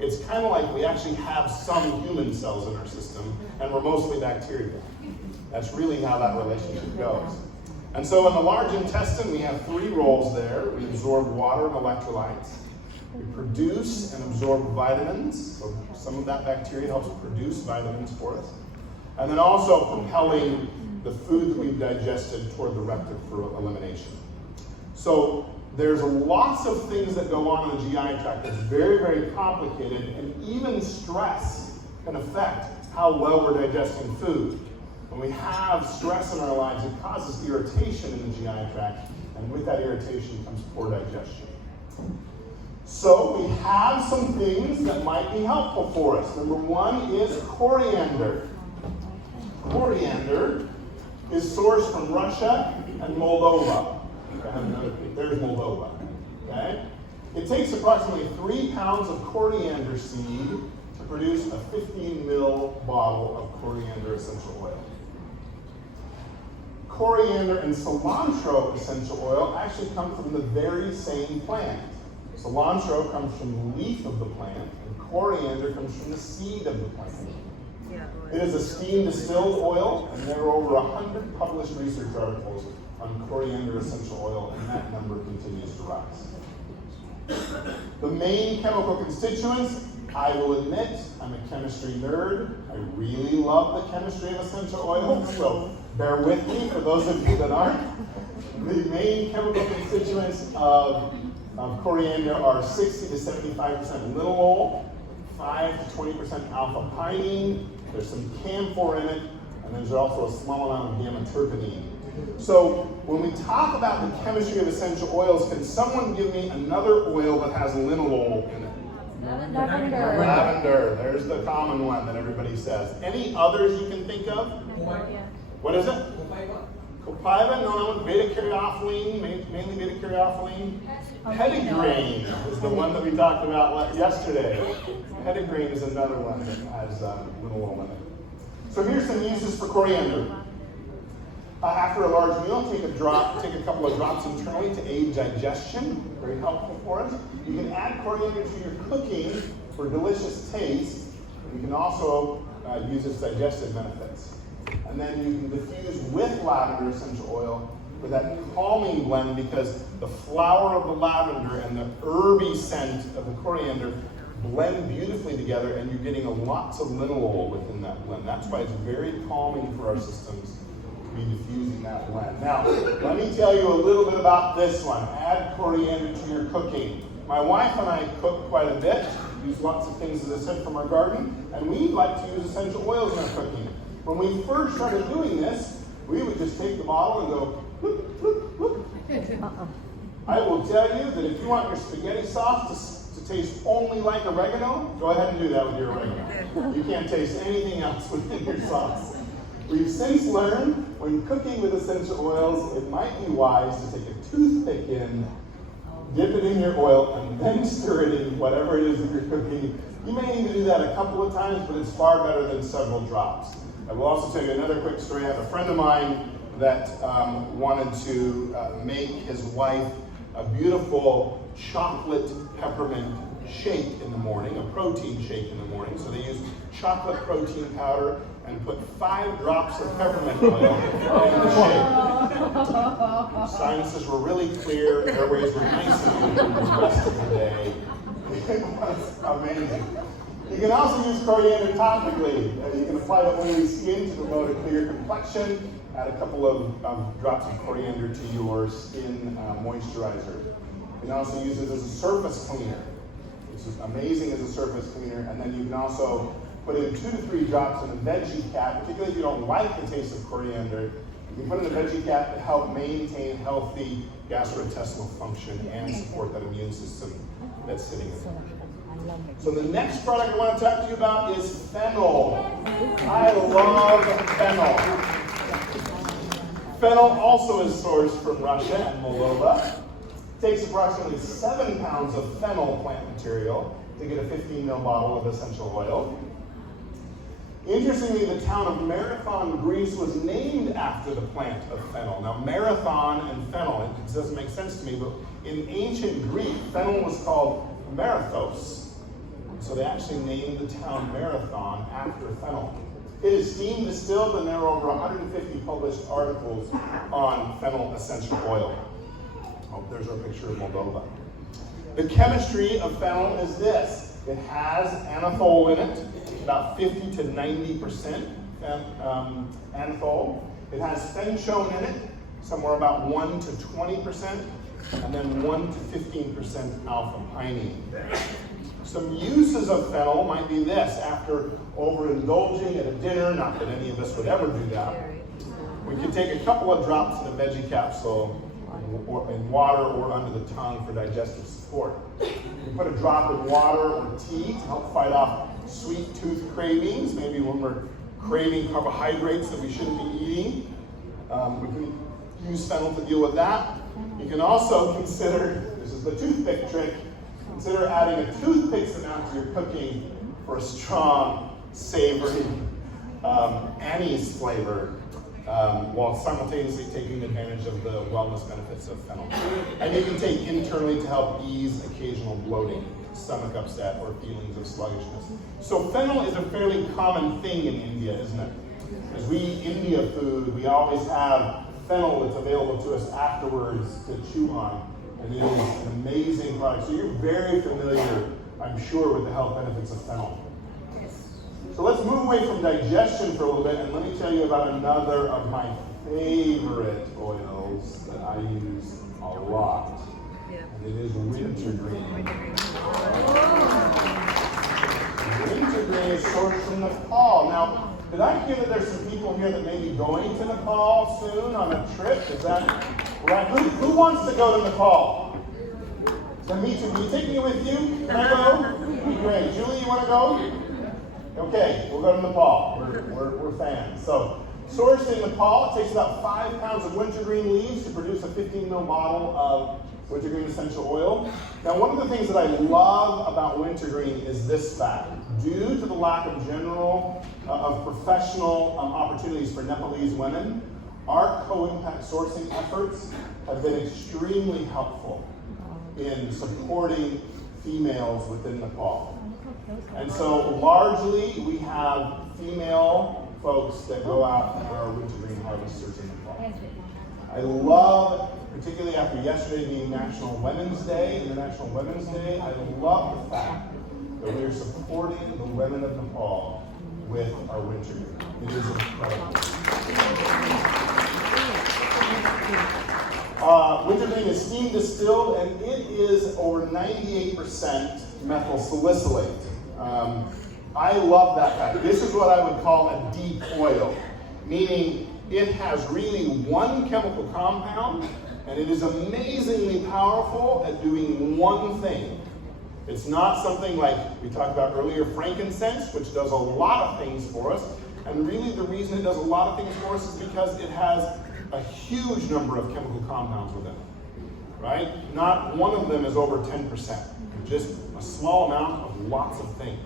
it's kind of like we actually have some human cells in our system, and we're mostly bacteria. That's really how that relationship goes. And so in the large intestine, we have 3 roles there. We absorb water and electrolytes. We produce and absorb vitamins, so some of that bacteria helps produce vitamins for us. And then also propelling the food that we've digested toward the rectum for elimination. So there's lots of things that go on in the GI tract that's very, very complicated, and even stress can affect how well we're digesting food. When we have stress in our lives, it causes irritation in the GI tract, and with that irritation comes poor digestion. So we have some things that might be helpful for us. Number 1 is coriander. Coriander is sourced from Russia and Moldova. There's Moldova. Okay? It takes approximately 3 pounds of coriander seed to produce a 15 ml bottle of coriander essential oil. Coriander and cilantro essential oil actually come from the very same plant. Cilantro comes from the leaf of the plant, and coriander comes from the seed of the plant. It is a steam distilled oil, and there are over 100 published research articles on coriander essential oil, and that number continues to rise. The main chemical constituents, I will admit, I'm a chemistry nerd. I really love the chemistry of essential oils, so bear with me for those of you that aren't. The main chemical constituents of coriander are 60 to 75% linalool, 5 to 20% alpha-pinene, there's some camphor in it, and there's also a small amount of gamma-terpenine. So when we talk about the chemistry of essential oils, can someone give me another oil that has linalool in it? Lavender. Lavender, there's the common one that everybody says. Any others you can think of? What is it? Copaiba, no, that one's beta-caryophyllene, mainly beta-caryophyllene. Petitgreen is the one that we talked about yesterday. Petitgreen is another one that has linalool in it. So here's some uses for coriander. After a large meal, take a couple of drops internally to aid digestion. Very helpful for us. You can add coriander to your cooking for delicious taste. You can also use its digestive benefits. And then you can diffuse with lavender essential oil for that calming blend, because the flower of the lavender and the herby scent of the coriander blend beautifully together, and you're getting lots of linalool within that blend. That's why it's very calming for our systems to be diffusing that blend. Now, let me tell you a little bit about this one. Add coriander to your cooking. My wife and I cook quite a bit, use lots of things, as I said, from our garden, and we like to use essential oils in our cooking. When we first started doing this, we would just take the bottle and go, whoop, whoop, whoop. I will tell you that if you want your spaghetti sauce to taste only like oregano, go ahead and do that with your oregano. You can't taste anything else within your sauce. We've since learned when cooking with essential oils, it might be wise to take a toothpick in, dip it in your oil, and then stir it in whatever it is that you're cooking. You may need to do that a couple of times, but it's far better than several drops. I will also tell you another quick story. I have a friend of mine that wanted to make his wife a beautiful chocolate peppermint shake in the morning, a protein shake in the morning. So they used chocolate protein powder and put 5 drops of peppermint oil in the shake. Sinuses were really clear, airways were nice and clear the rest of the day. It was amazing. You can also use coriander topically. You can apply it to oily skin to promote a clear complexion. Add a couple of drops of coriander to your skin moisturizer. You can also use it as a surface cleaner, which is amazing as a surface cleaner. And then you can also put in 2 to 3 drops in a veggie cap, particularly if you don't like the taste of coriander. You can put in a veggie cap to help maintain healthy gastrointestinal function and support that immune system that's sitting in there. So the next product I want to talk to you about is Fennel. I love Fennel. Fennel also is sourced from Russia and Moldova. It takes approximately 7 pounds of fennel plant material to get a 15 ml bottle of essential oil. Interestingly, the town of Marathon, Greece was named after the plant of fennel. Now, Marathon and fennel, it doesn't make sense to me, but in ancient Greek, fennel was called Marathos. So they actually named the town Marathon after Fennel. It is steam distilled, and there are over 150 published articles on Fennel essential oil. Oh, there's our picture of Moldova. The chemistry of Fennel is this. It has anethol in it, about 50 to 90% anethol. It has fenchone in it, somewhere about 1 to 20%, and then 1 to 15% alpha-pinene. Some uses of Fennel might be this. After overindulging at a dinner, not that any of us would ever do that, we could take a couple of drops in a veggie capsule or in water or under the tongue for digestive support. We put a drop in water or tea to help fight off sweet tooth cravings, maybe when we're craving carbohydrates that we shouldn't be eating. We can use Fennel to deal with that. You can also consider, this is the toothpick trick, consider adding a toothpick's amount to your cooking for a strong, savory, anise flavor, while simultaneously taking advantage of the wellness benefits of Fennel. And you can take internally to help ease occasional bloating, stomach upset, or feelings of sluggishness. So Fennel is a fairly common thing in India, isn't it? As we eat India food, we always have Fennel that's available to us afterwards to chew on. And it is an amazing product. So you're very familiar, I'm sure, with the health benefits of Fennel. So let's move away from digestion for a little bit, and let me tell you about another of my favorite oils that I use a lot. And it is Wintergreen. Wintergreen is sourced from Nepal. Now, did I hear that there's some people here that may be going to Nepal soon on a trip? Is that right? Who wants to go to Nepal? So me too. Can you take me with you? Can I go? Great. Julie, you want to go? Okay, we'll go to Nepal. We're fans. So, sourced in Nepal, it takes about 5 pounds of wintergreen leaves to produce a 15 ml bottle of wintergreen essential oil. Now, one of the things that I love about wintergreen is this fact. Due to the lack of professional opportunities for Nepalese women, our co-impact sourcing efforts have been extremely helpful in supporting females within Nepal. And so largely we have female folks that go out and are wintergreen harvesters in Nepal. I love, particularly after yesterday being National Women's Day, International Women's Day, I love the fact that we are supporting the women of Nepal with our wintergreen. It is incredible. Wintergreen is steam distilled, and it is over 98% methyl salicylate. I love that fact. This is what I would call a deep oil, meaning it has really one chemical compound, and it is amazingly powerful at doing one thing. It's not something like we talked about earlier, frankincense, which does a lot of things for us. And really the reason it does a lot of things for us is because it has a huge number of chemical compounds within it, right? Not one of them is over 10%. Just a small amount of lots of things.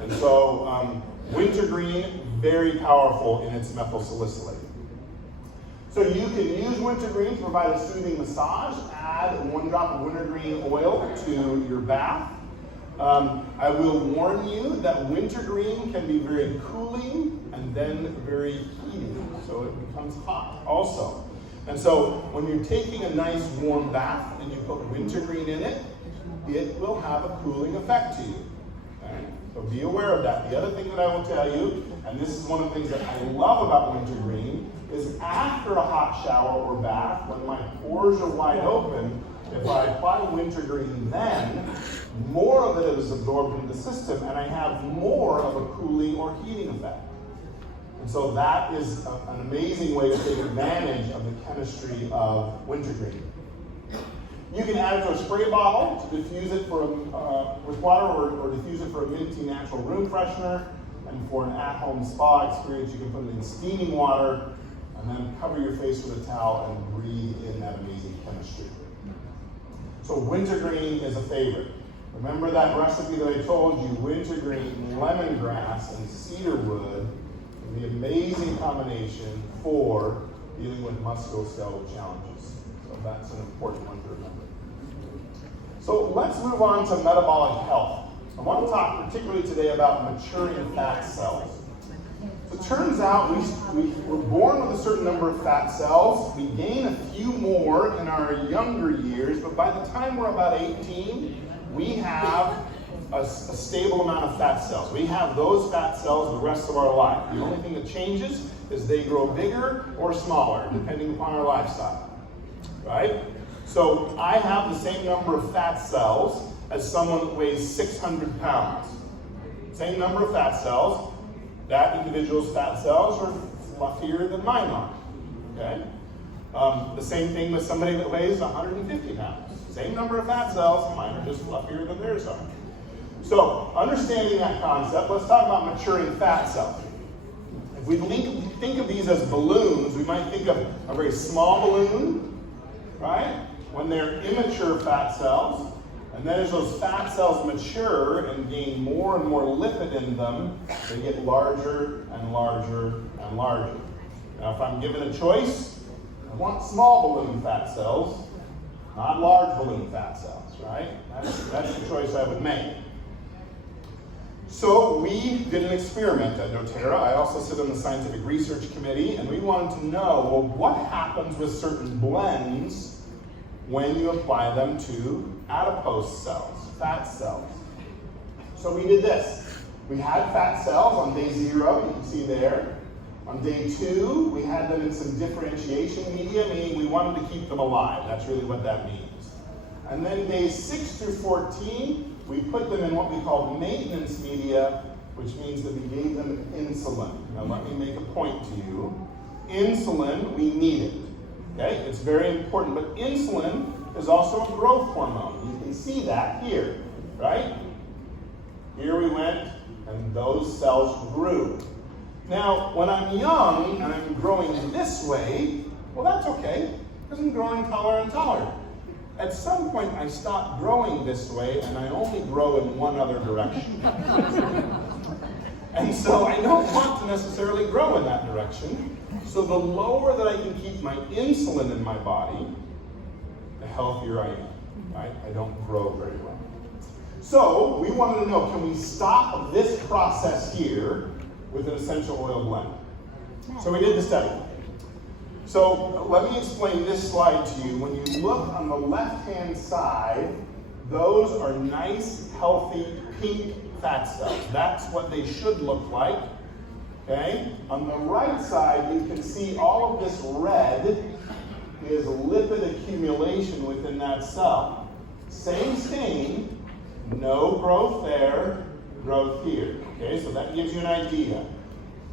And so wintergreen, very powerful in its methyl salicylate. So you can use wintergreen to provide a soothing massage. Add 1 drop of wintergreen oil to your bath. I will warn you that wintergreen can be very cooling and then very heating, so it becomes hot also. And so when you're taking a nice warm bath and you put wintergreen in it, it will have a cooling effect to you. Okay? So be aware of that. The other thing that I will tell you, and this is one of the things that I love about wintergreen, is after a hot shower or bath, when my pores are wide open, if I apply wintergreen then, more of it is absorbed into the system and I have more of a cooling or heating effect. And so that is an amazing way to take advantage of the chemistry of wintergreen. You can add it to a spray bottle to diffuse it with water or diffuse it for a minty natural room freshener. And for an at-home spa experience, you can put it in steaming water and then cover your face with a towel and breathe in that amazing chemistry. So wintergreen is a favorite. Remember that recipe that I told you, wintergreen, lemongrass, and cedarwood, the amazing combination for dealing with musculoskeletal challenges. So that's an important one to remember. So let's move on to metabolic health. I want to talk particularly today about maturing fat cells. So it turns out we're born with a certain number of fat cells. We gain a few more in our younger years, but by the time we're about 18, we have a stable amount of fat cells. We have those fat cells the rest of our life. The only thing that changes is they grow bigger or smaller, depending upon our lifestyle, right? So I have the same number of fat cells as someone that weighs 600 pounds. Same number of fat cells. That individual's fat cells are fluffier than mine are, okay? The same thing with somebody that weighs 150 pounds. Same number of fat cells, mine are just fluffier than theirs are. So, understanding that concept, let's talk about maturing fat cells. If we think of these as balloons, we might think of a very small balloon, right? When they're immature fat cells. And then as those fat cells mature and gain more and more lipid in them, they get larger and larger and larger. Now, if I'm given a choice, I want small balloon fat cells, not large balloon fat cells, right? That's the choice I would make. So we did an experiment at doTERRA. I also sit on the scientific research committee, and we wanted to know, well, what happens with certain blends when you apply them to adipose cells, fat cells. So we did this. We had fat cells on day 0, you can see there. On day 2, we had them in some differentiation media, meaning we wanted to keep them alive. That's really what that means. And then days 6 through 14, we put them in what we call maintenance media, which means that we gave them insulin. Now let me make a point to you. Insulin, we need it. Okay, it's very important, but insulin is also a growth hormone. You can see that here, right? Here we went, and those cells grew. Now, when I'm young and I'm growing this way, well, that's okay, because I'm growing taller and taller. At some point, I stop growing this way, and I only grow in one other direction. And so I don't want to necessarily grow in that direction. So the lower that I can keep my insulin in my body, the healthier I am, right? I don't grow very well. So we wanted to know, can we stop this process here with an essential oil blend? So we did the study. So let me explain this slide to you. When you look on the left-hand side, those are nice, healthy, pink fat cells. That's what they should look like. Okay? On the right side, you can see all of this red is lipid accumulation within that cell. Same stain, no growth there, growth here. Okay, so that gives you an idea.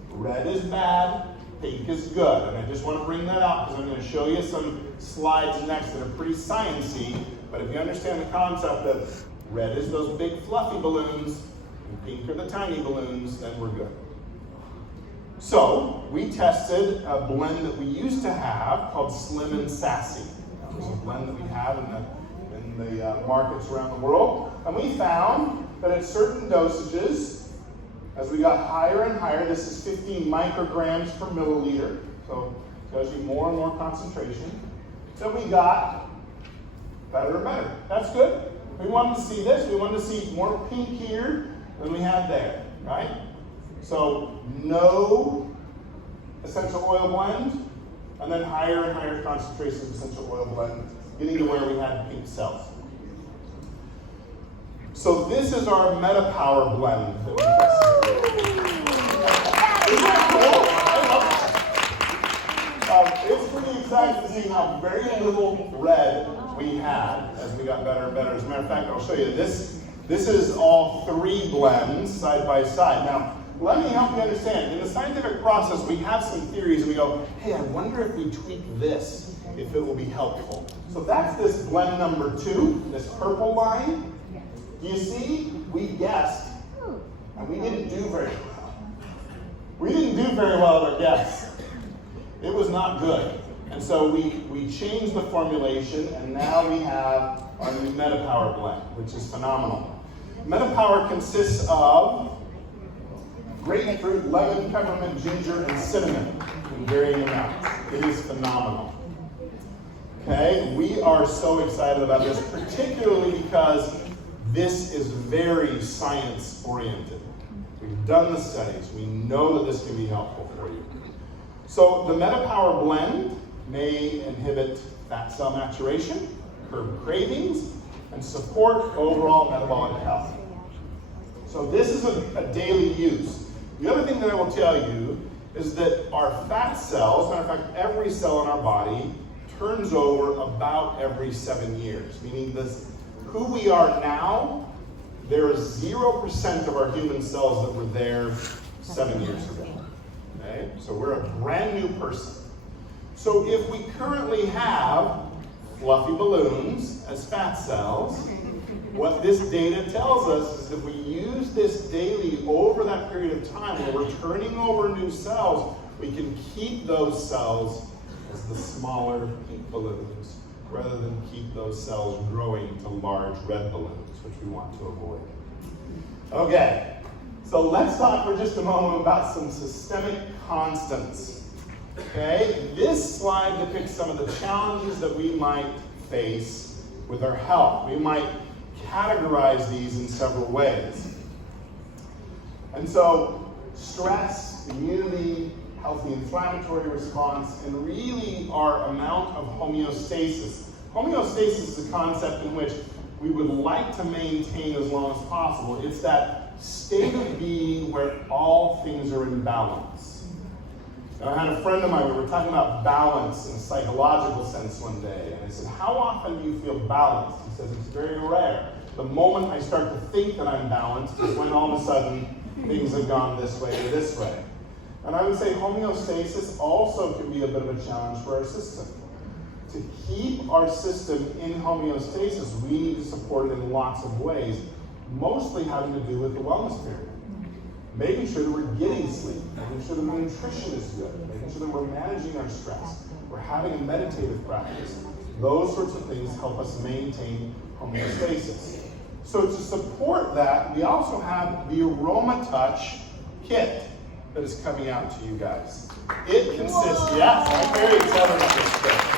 Red is bad, pink is good. And I just want to bring that out because I'm going to show you some slides next that are pretty sciencey. But if you understand the concept that red is those big fluffy balloons, and pink are the tiny balloons, then we're good. So, we tested a blend that we used to have called Slim and Sassy. That was a blend that we have in the markets around the world. And we found that at certain dosages, as we got higher and higher, this is 15 micrograms per milliliter, so it tells you more and more concentration, that we got better and better. That's good. We wanted to see this. We wanted to see more pink here than we had there, right? So no essential oil blend, and then higher and higher concentrations of essential oil blend, getting to where we had pink cells. So this is our MetaPWR blend that we tested. Isn't that cool? It's pretty exciting to see how very little red we had as we got better and better. As a matter of fact, I'll show you this. This is all 3 blends side by side. Now, let me help you understand. In the scientific process, we have some theories and we go, hey, I wonder if we tweak this, if it will be helpful. So that's this blend number 2, this purple line. Do you see? We guessed, and we didn't do very well. We didn't do very well at our guess. It was not good. And so we changed the formulation, and now we have our new MetaPWR blend, which is phenomenal. MetaPWR consists of grapefruit, lemon, peppermint, ginger, and cinnamon in varying amounts. It is phenomenal. Okay, we are so excited about this, particularly because this is very science-oriented. We've done the studies. We know that this can be helpful for you. So the MetaPWR blend may inhibit fat cell maturation, curb cravings, and support overall metabolic health. So this is a daily use. The other thing that I will tell you is that our fat cells, matter of fact, every cell in our body turns over about every 7 years, meaning this, who we are now, there is 0% of our human cells that were there 7 years ago. Okay? So we're a brand new person. So if we currently have fluffy balloons as fat cells, what this data tells us is that we use this daily over that period of time where we're turning over new cells, we can keep those cells as the smaller pink balloons rather than keep those cells growing to large red balloons, which we want to avoid. Okay, so let's talk for just a moment about some systemic constants. Okay, this slide depicts some of the challenges that we might face with our health. We might categorize these in several ways. And so, stress, immunity, healthy inflammatory response, and really our amount of homeostasis. Homeostasis is a concept in which we would like to maintain as long as possible. It's that state of being where all things are in balance. Now, I had a friend of mine, we were talking about balance in a psychological sense one day, and I said, how often do you feel balanced? He says, it's very rare. The moment I start to think that I'm balanced is when all of a sudden things have gone this way or this way. And I would say homeostasis also can be a bit of a challenge for our system. To keep our system in homeostasis, we need to support it in lots of ways, mostly having to do with the wellness period. Making sure that we're getting sleep, making sure that our nutrition is good, making sure that we're managing our stress, we're having a meditative practice. Those sorts of things help us maintain homeostasis. So to support that, we also have the Aroma Touch kit that is coming out to you guys. It consists, yes, I'm very excited about this kit.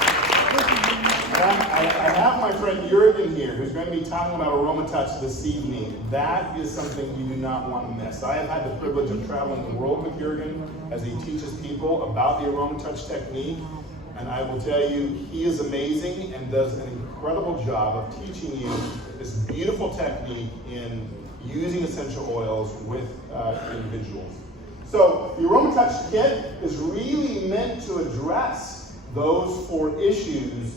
I have my friend Jürgen here, who's going to be talking about Aroma Touch this evening. That is something you do not want to miss. I have had the privilege of traveling the world with Jürgen as he teaches people about the Aroma Touch technique. And I will tell you, he is amazing and does an incredible job of teaching you this beautiful technique in using essential oils with individuals. So the Aroma Touch kit is really meant to address those 4 issues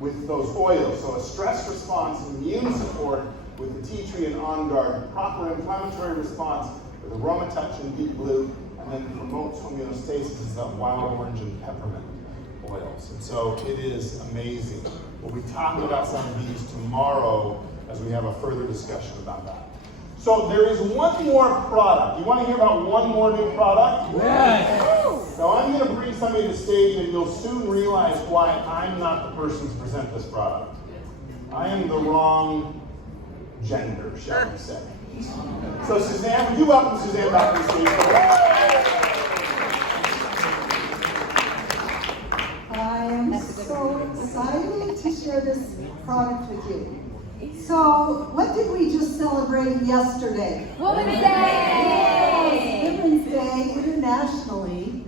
with those oils. So a stress response, immune support with the tea tree and On Guard, proper inflammatory response with Aroma Touch and Deep Blue, and then promotes homeostasis is that wild orange and peppermint oils. And so it is amazing. We'll be talking about some of these tomorrow as we have a further discussion about that. So there is one more product. You want to hear about one more new product? Yes. Now I'm going to bring somebody to the stage and you'll soon realize why I'm not the person to present this product. I am the wrong gender, shall we say. So Suzanne, would you welcome Suzanne back to the stage? I am so excited to share this product with you. So, what did we just celebrate yesterday? Women's Day! Women's Day internationally.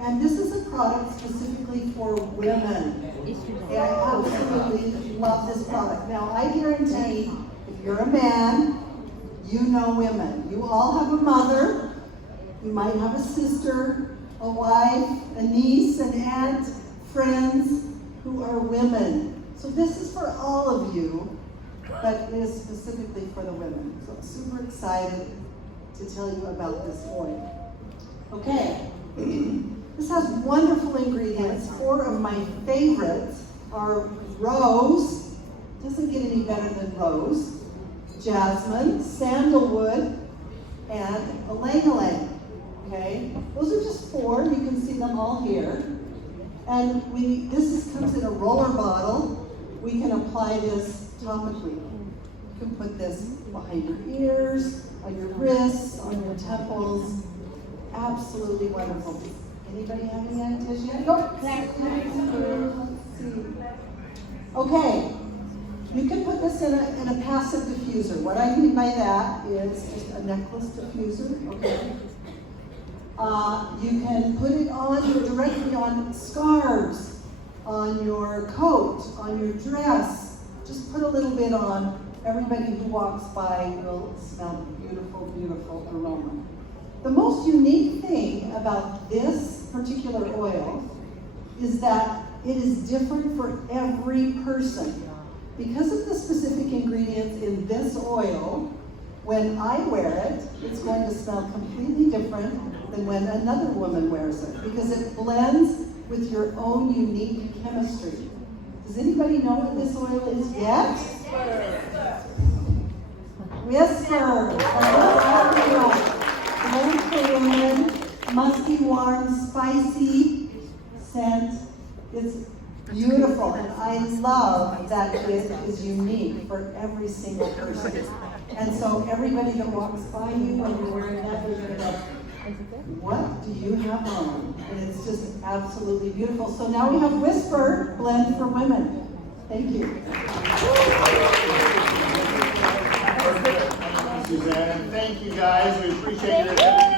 And this is a product specifically for women. And I absolutely love this product. Now, I guarantee if you're a man, you know women. You all have a mother. You might have a sister, a wife, a niece, an aunt, friends who are women. So this is for all of you, but it is specifically for the women. So I'm super excited to tell you about this oil. Okay, this has wonderful ingredients. 4 of my favorites are rose, doesn't get any better than rose, jasmine, sandalwood, and ylang-ylang. Okay, those are just 4. You can see them all here. And this comes in a roller bottle. We can apply this topically. You can put this behind your ears, on your wrists, on your temples. Absolutely wonderful. Anybody have any ideas yet? Go. Let's see. Okay. You can put this in a passive diffuser. What I mean by that is just a necklace diffuser, okay? You can put it on directly on scarves, on your coat, on your dress. Just put a little bit on. Everybody who walks by will smell beautiful, beautiful aroma. The most unique thing about this particular oil is that it is different for every person. Because of the specific ingredients in this oil, when I wear it, it's going to smell completely different than when another woman wears it, because it blends with your own unique chemistry. Does anybody know what this oil is yet? Whisper. Very Korean, musky, warm, spicy scent. It's beautiful, and I love that it is unique for every single person. And so everybody that walks by you when you're wearing that, they're going to go, what do you have on? And it's just absolutely beautiful. So now we have Whisper Blend for Women. Thank you. Suzanne, thank you guys. We appreciate your attention.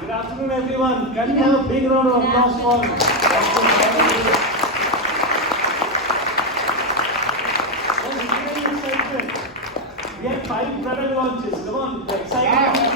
Good afternoon, everyone. Can you have a big round of applause for we have 5 product launches. Come on, the excitement.